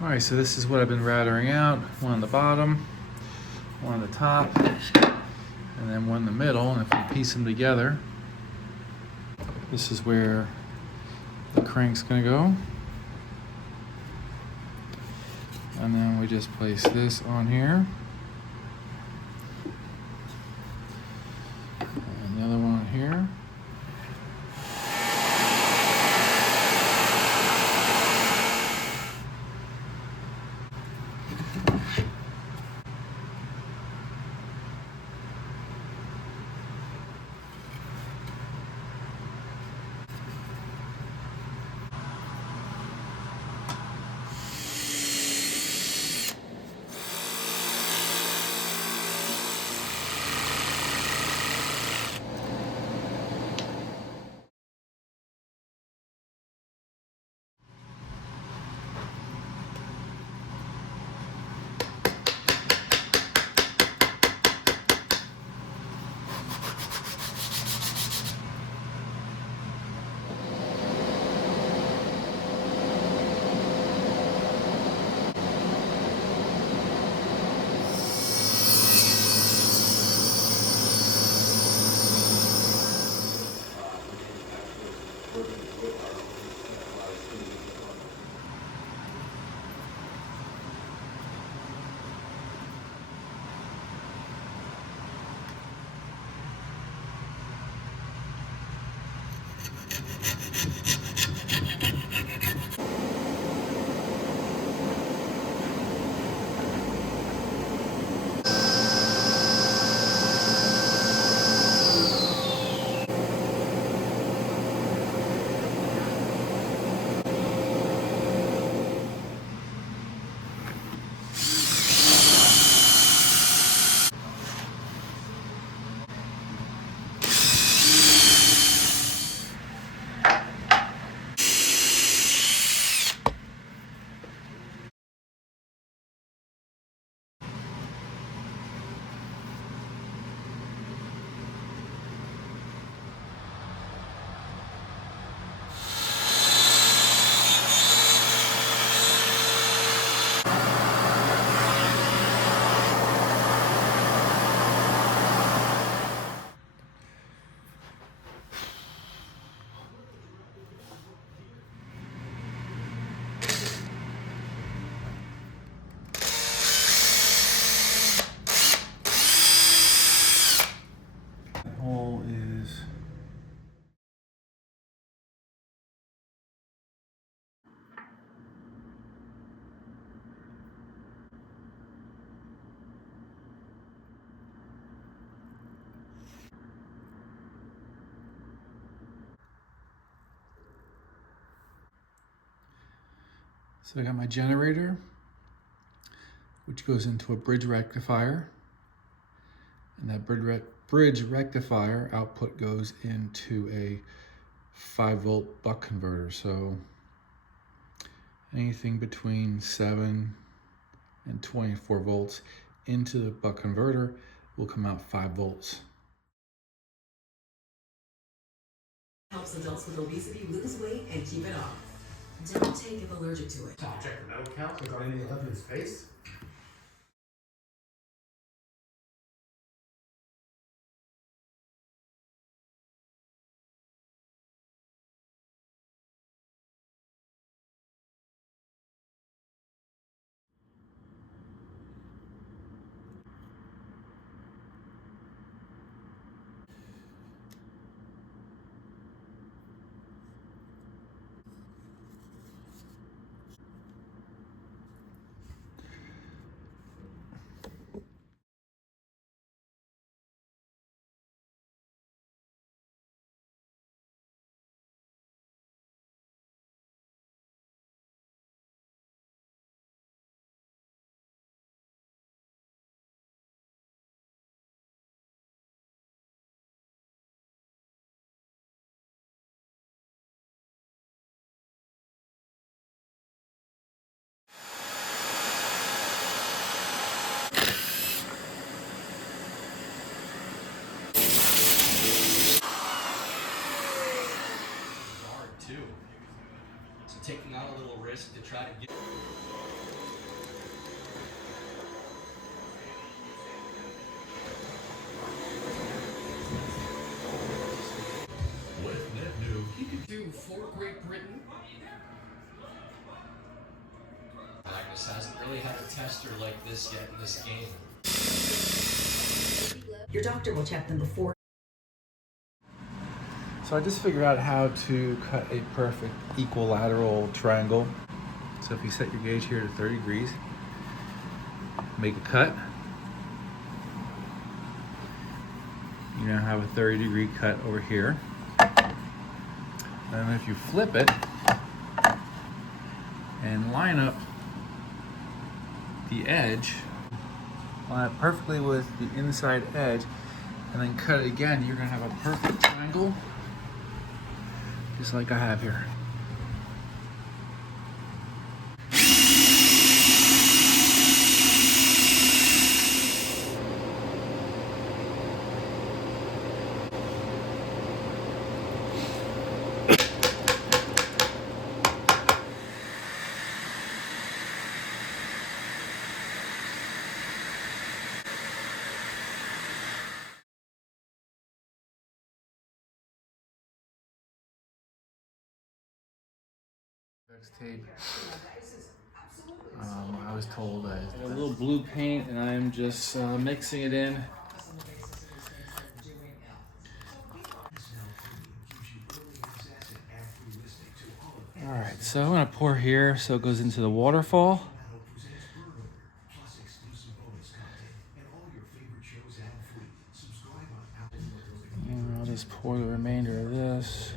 All right, so this is what I've been routing out. One on the bottom, one on the top, and then one in the middle. And if we piece them together, this is where the crank's gonna go. And then we just place this on here. And the other one here. Hole is so I got my generator, which goes into a bridge rectifier, and that bridge rectifier output goes into a 5-volt buck converter. So anything between 7 and 24 volts into the buck converter will come out 5 volts. Helps adults with obesity lose weight and keep it off. Don't take if allergic to it. Check the metal count without any left in his face. Taking out a little risk to try to get 2 for Great Britain. Magnus hasn't really had a tester like this yet in this game. Your doctor will check them before. So I just figured out how to cut a perfect equilateral triangle. So if you set your gauge here to 30 degrees, make a cut. You now have a 30-degree cut over here. And if you flip it and line up the edge, line it perfectly with the inside edge, and then cut it again, you're gonna have a perfect triangle, just like I have here. Tape. I was told a little blue paint, and I'm just mixing it in. All right, so I'm gonna pour here so it goes into the waterfall. And I'll just pour the remainder of this.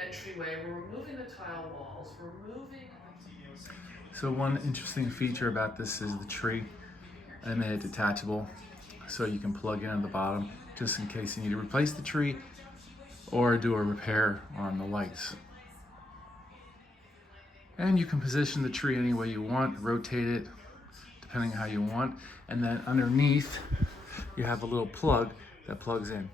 Entryway, we're removing the tile walls, So one interesting feature about this is the tree. I made it detachable, so you can plug in at the bottom just in case you need to replace the tree or do a repair on the lights. And you can position the tree any way you want, rotate it depending on how you want. And then underneath, you have a little plug that plugs in.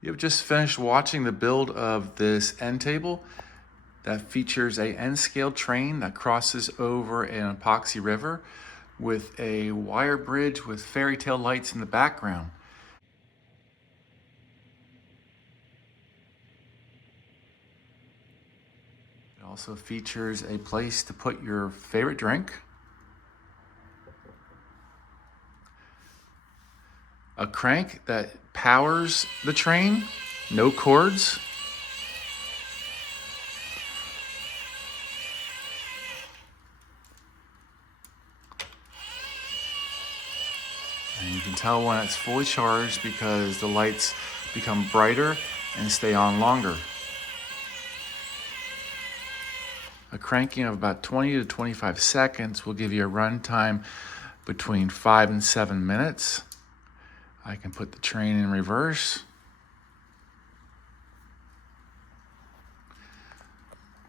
You've just finished watching the build of this end table that features a N-scale train that crosses over an epoxy river with a wire bridge with fairy tale lights in the background. It also features a place to put your favorite drink, a crank that powers the train, no cords, and you can tell when it's fully charged because the lights become brighter and stay on longer. A cranking of about 20 to 25 seconds will give you a run time between 5 and 7 minutes. I can put the train in reverse.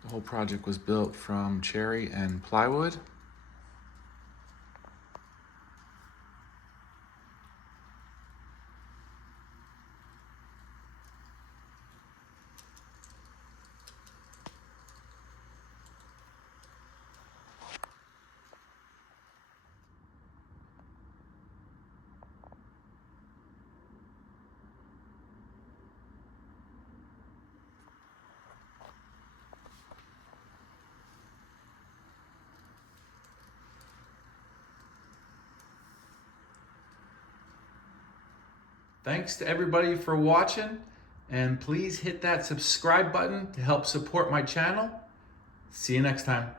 The whole project was built from cherry and plywood. Thanks to everybody for watching. And please hit that subscribe button to help support my channel. See you next time.